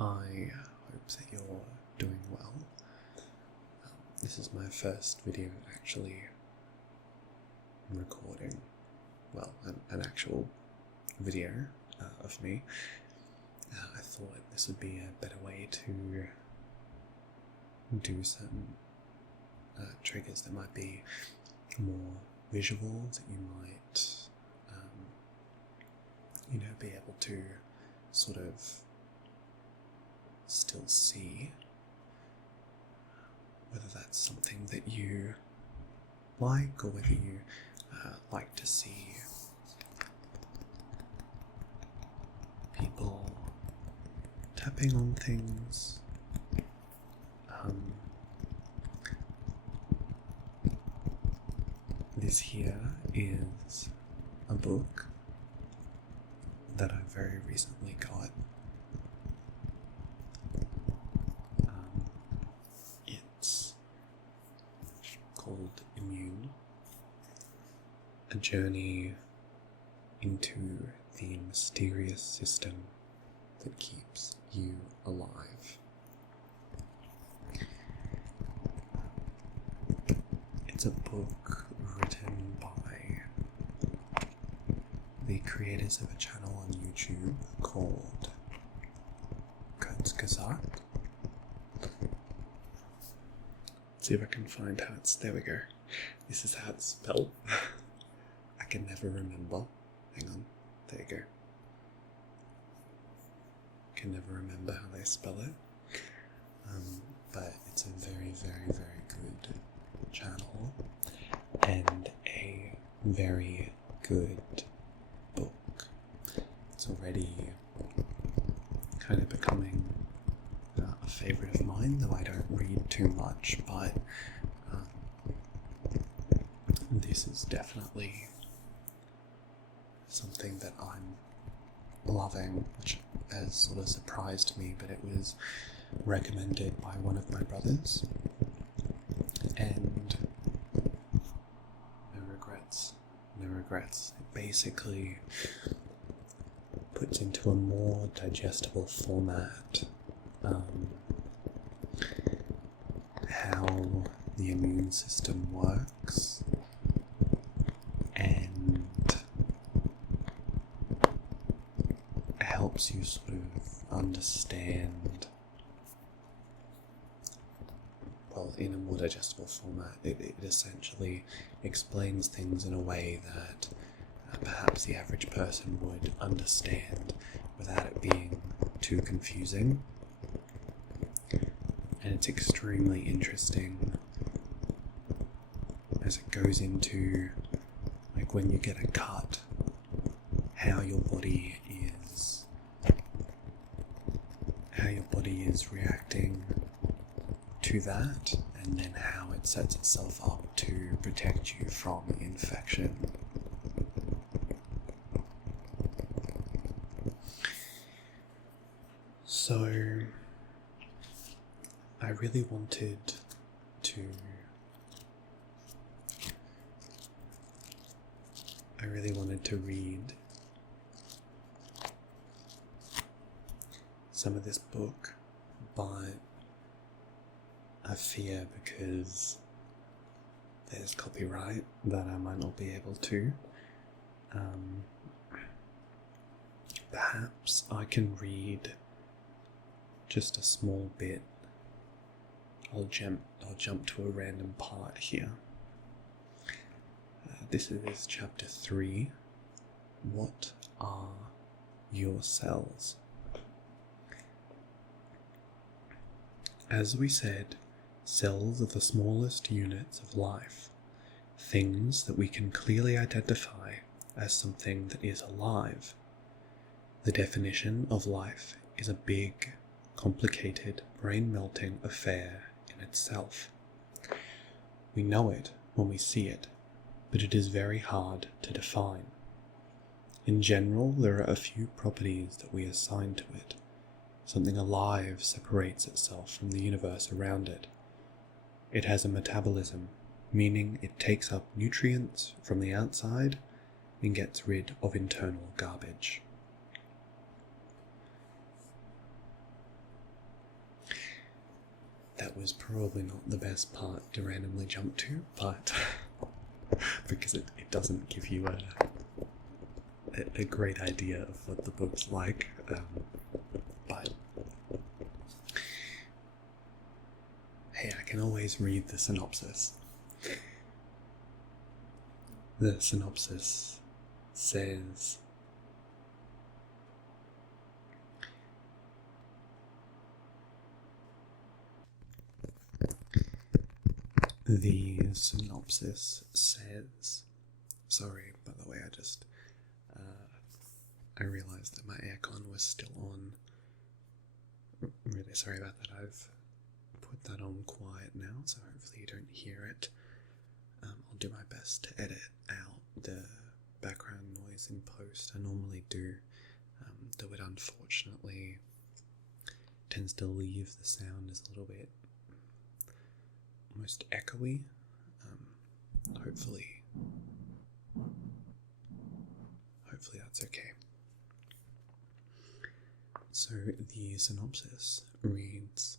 I hope that you're doing well. This is my first video actually recording, well, an actual video of me. I thought this would be a better way to do some triggers that might be more visual, that you might be able to sort of still see, whether that's something that you like or whether you like to see people tapping on things. This here is a book that I very recently got. It's called Immune, a journey into the mysterious system that keeps you alive. It's a book written by the creators of a channel on YouTube called Kurzgesagt. See if I can find how it's, there we go. This is how it's spelled. I can never remember. Hang on, there you go. Can never remember how they spell it. But it's a very, very, very good channel and a very good book. It's already kind of becoming a favourite of mine, though I don't read too much, but this is definitely something that I'm loving, which has sort of surprised me, but it was recommended by one of my brothers, and no regrets. It basically puts into a more digestible format how the immune system works, and helps you sort of understand, well, in a more digestible format. It essentially explains things in a way that perhaps the average person would understand without it being too confusing. And it's extremely interesting as it goes into, like, when you get a cut, how your body is reacting to that, and then how it sets itself up to protect you from infection. So I really wanted to read some of this book, but I fear, because there's copyright, that I might not be able to. Perhaps I can read just a small bit. I'll jump to a random part here. This is chapter 3. What are your cells? As we said, cells are the smallest units of life, things that we can clearly identify as something that is alive. The definition of life is a big, complicated, brain-melting affair in itself. We know it when we see it, but it is very hard to define. In general, there are a few properties that we assign to it. Something alive separates itself from the universe around it. It has a metabolism, meaning it takes up nutrients from the outside and gets rid of internal garbage. that was probably not the best part to randomly jump to, but because it doesn't give you a great idea of what the book's like. But hey, I can always read the synopsis. The synopsis says, sorry, by the way, I realised that my aircon was still on. Really sorry about that. I've put that on quiet now, so hopefully you don't hear it. I'll do my best to edit out the background noise in post. I normally do, though it unfortunately tends to leave the sound as a little bit almost echoey. Hopefully that's okay. So the synopsis reads,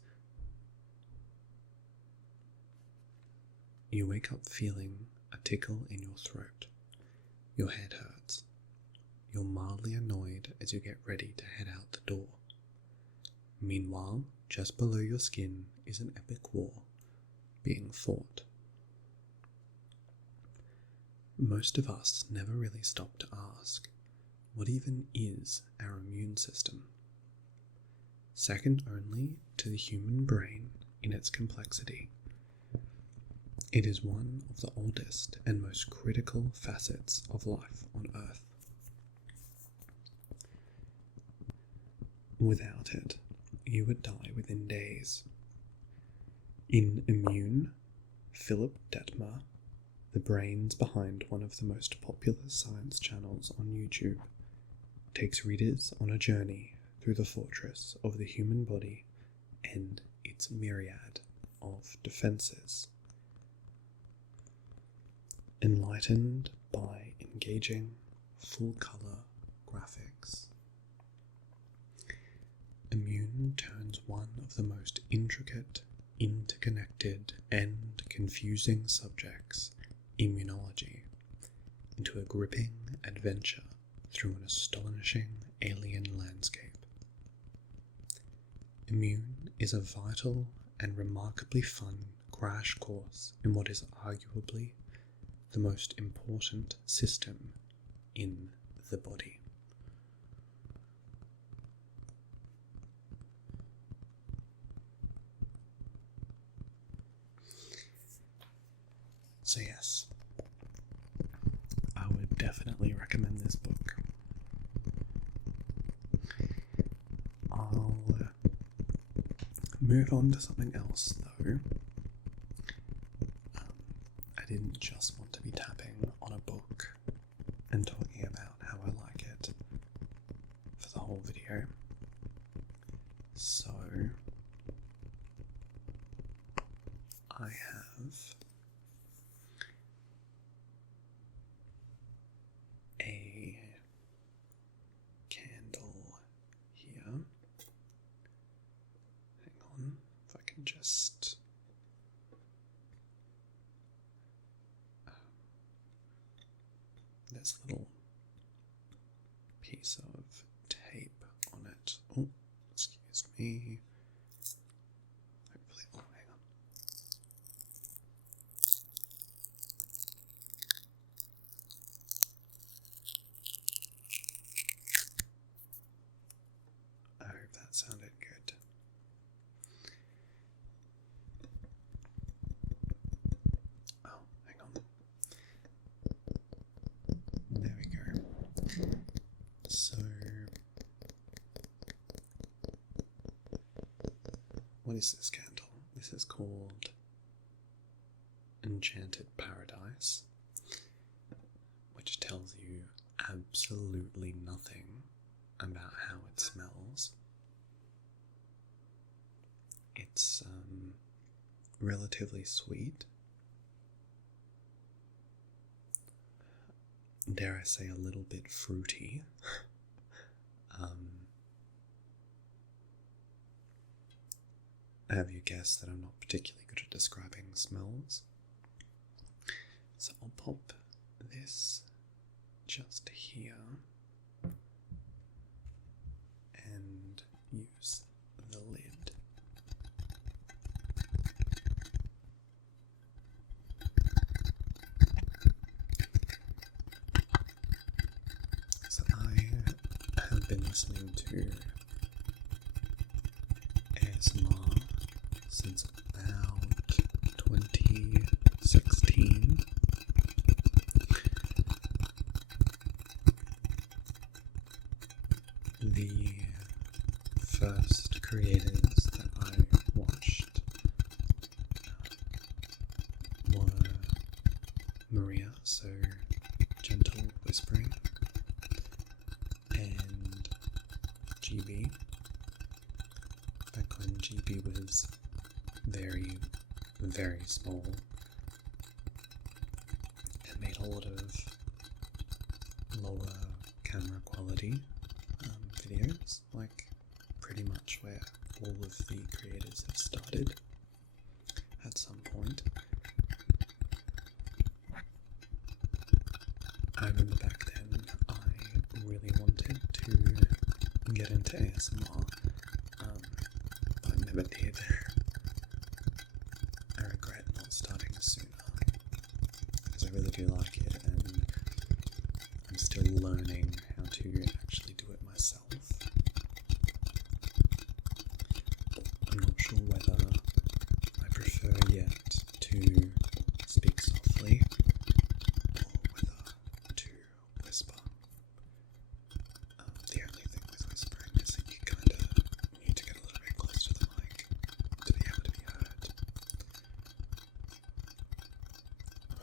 you wake up feeling a tickle in your throat. Your head hurts. You're mildly annoyed as you get ready to head out the door. Meanwhile, just below your skin is an epic war being fought. Most of us never really stop to ask, what even is our immune system? Second only to the human brain in its complexity, it is one of the oldest and most critical facets of life on Earth. Without it, you would die within days. In Immune, Philip Detmer, the brains behind one of the most popular science channels on YouTube, takes readers on a journey through the fortress of the human body and its myriad of defenses. Enlightened by engaging, full-color graphics, Immune turns one of the most intricate, interconnected, and confusing subjects, immunology, into a gripping adventure through an astonishing alien landscape. Immune is a vital and remarkably fun crash course in what is arguably the most important system in the body. So yes, I would definitely recommend this book. I'll move on to something else though. I didn't just want to be tapping on a book and talking about how I like it for the whole video. So I have a candle here. Hang on, if I can just this little piece of tape on it. Oh, excuse me. Hopefully, oh, hang on. I hope that sounded good. Oh, hang on. There we go. So, what is this candle? This is called Enchanted Paradise, which tells you absolutely nothing about how it smells. It's relatively sweet. Dare I say a little bit fruity. have you guessed that I'm not particularly good at describing smells. So I'll pop this just here and use the lid. So I have been listening to ASMR since about 2016. The first creators that I watched were Maria, so Gentle Whispering, and GB, back when GB was very, very small and made a lot of lower camera quality videos, like pretty much where all of the creators have started at some point. I remember back then I really wanted to get into ASMR, but I never did. I regret not starting sooner, because I really do like it, and I'm still learning how to actually do it myself. I'm not sure whether I prefer yet to speak softly or whether to whisper. The only thing with whispering is that you kind of need to get a little bit close to the mic to be able to be heard.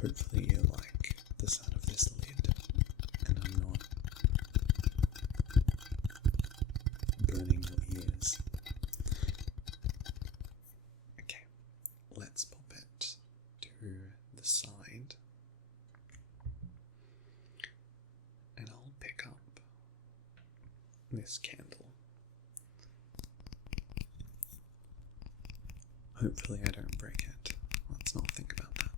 Hopefully you like the sound of this lid, and I'm not burning your ears. Okay, let's pop it to the side, and I'll pick up this candle. Hopefully I don't break it. Let's not think about that.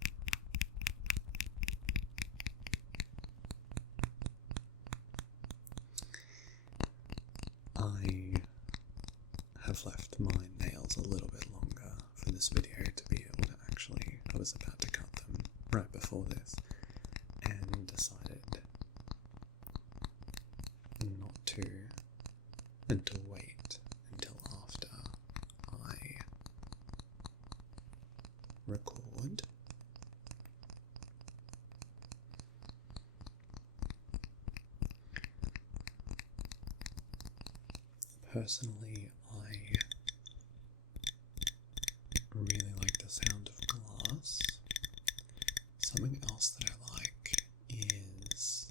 I have left my nails a little bit longer for this video to be able to actually, I was about to cut them right before this and decided not to, and to wait until after I record. Personally, I really like the sound of glass. Something else that I like is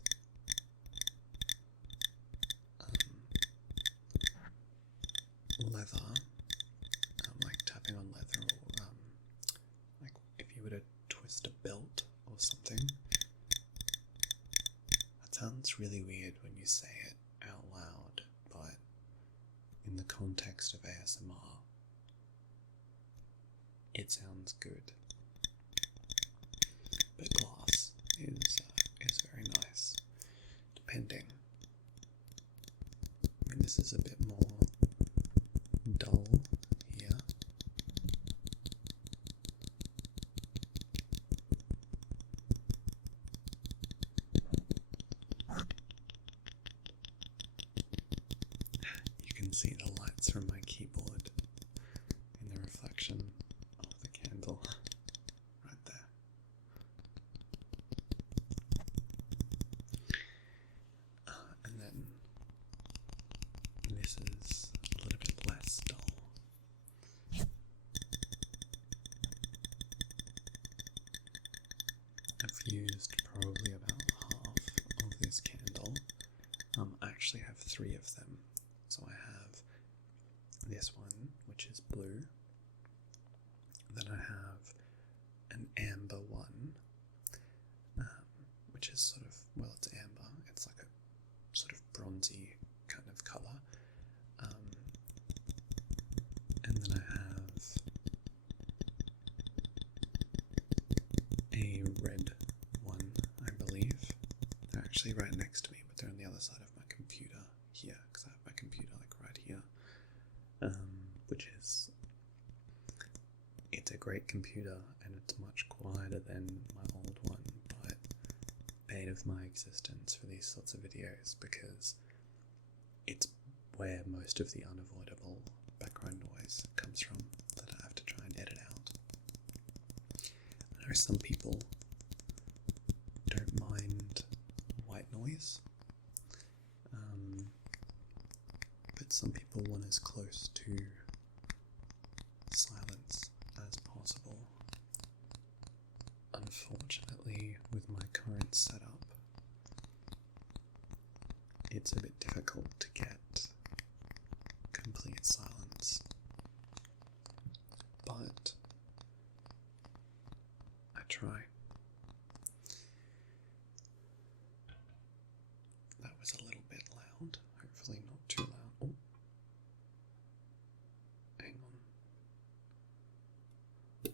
leather, like tapping on leather, or like if you were to twist a belt or something. That sounds really weird when you say it out loud, but in the context of ASMR, it sounds good. But glass is very nice, depending. I mean, this is a bit more dull here. You can see the lights from my keyboard in the reflection of the candle right there. And then this is a little bit less dull. I've used probably about half of this candle. I actually have 3 of them. So I have this one, which is blue. Then I have an amber one, which is sort of, well, it's amber. It's like a sort of bronzy kind of colour. And then I have actually right next to me, but they're on the other side of my computer here, because I have my computer like right here, which is, it's a great computer and it's much quieter than my old one, but bane of my existence for these sorts of videos because it's where most of the unavoidable background noise comes from that I have to try and edit out. I know some people don't mind white noise, but some people want as close to silence as possible. Unfortunately, with my current setup, it's a bit difficult to get complete silence, but I try. That was a little bit loud, hopefully not too loud. Oh, hang on.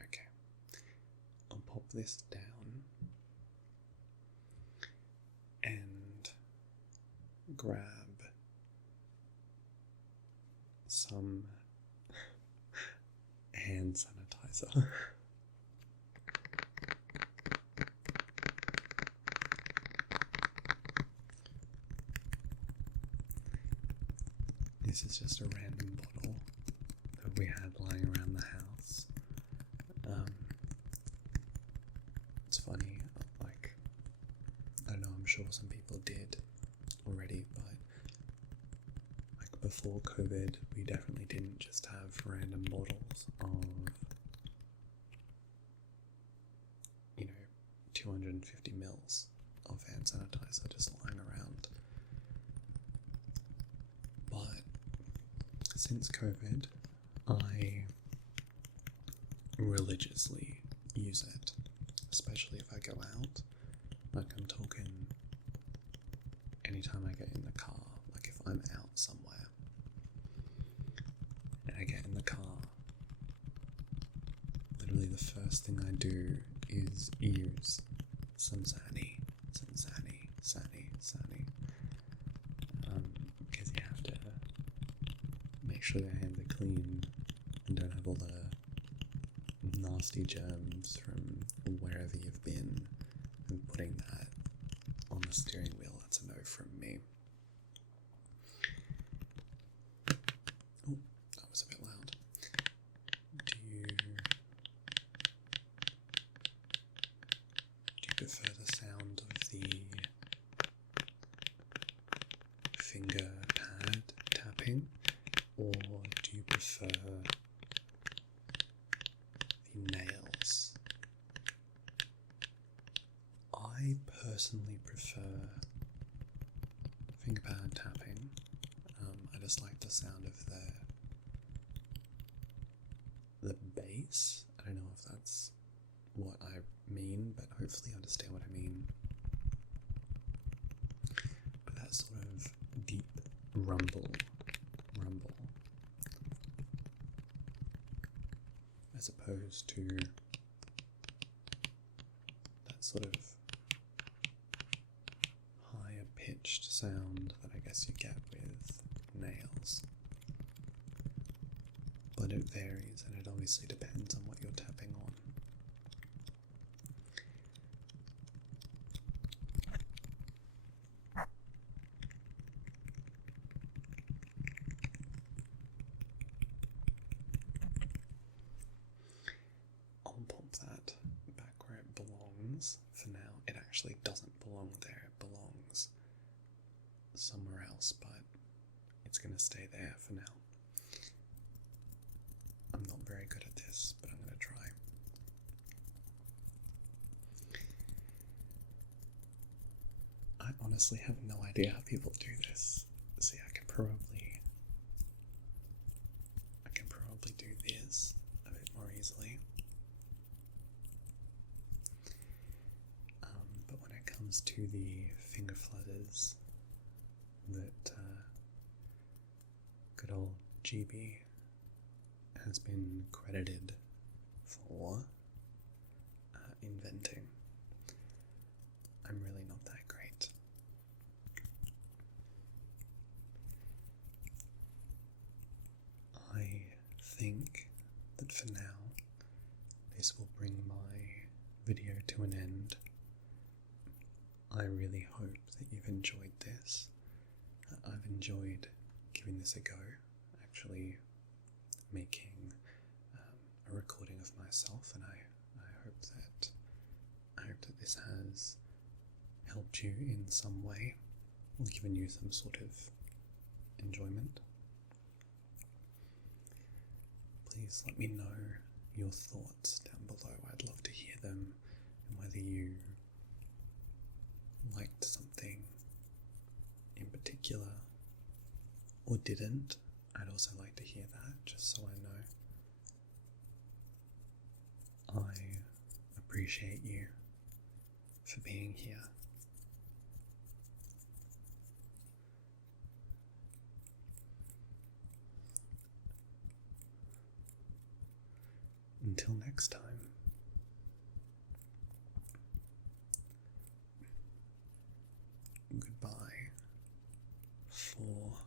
Okay, I'll pop this down and grab some hand sanitizer. This is just a random bottle that we had lying around the house. It's funny, like, I don't know, I'm sure some people did already, but like before COVID, we definitely didn't just have random bottles of, 250 mils of hand sanitizer just lying around. But since COVID, I religiously use it, especially if I go out. Like, I'm talking anytime I get in the car, like if I'm out somewhere and I get in the car, literally the first thing I do is use some Sani, because you have to make sure your hands are clean and don't have all the nasty germs from wherever you've been, and putting that on the steering wheel, that's a no from me. Oh, that was a bit loud. Do you prefer the sound of the finger pad tapping, or do you prefer the nails? I personally prefer finger pad tapping. I just like the sound of the bass. I don't know if that's what I mean, but hopefully you understand what I mean. But that sort of deep rumble, as opposed to that sort of higher pitched sound that I guess you get with nails. But it varies, and it obviously depends on what you're tapping on. I'll pop that back where it belongs for now. It actually doesn't belong there, it belongs somewhere else, but it's going to stay there for now. I'm not very good at this, but I'm going to try. I honestly have no idea how people do this. See, I can probably do this a bit more easily. But when it comes to the finger flutters that good old GB has been credited for inventing, I'm really not that bring my video to an end. I really hope that you've enjoyed this. I've enjoyed giving this a go, actually making a recording of myself, and I hope that this has helped you in some way, or given you some sort of enjoyment. Please let me know your thoughts down below. I'd love to hear them, and whether you liked something in particular or didn't. I'd also like to hear that, just so I know. I appreciate you for being here. Until next time. Goodbye for